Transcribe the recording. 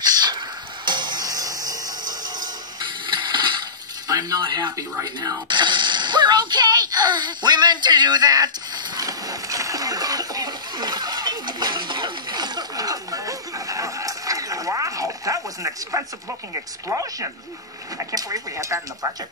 parts. I'm not happy right now. We're okay. We meant to do that. Wow, that was an expensive-looking explosion. I can't believe we had that in the budget.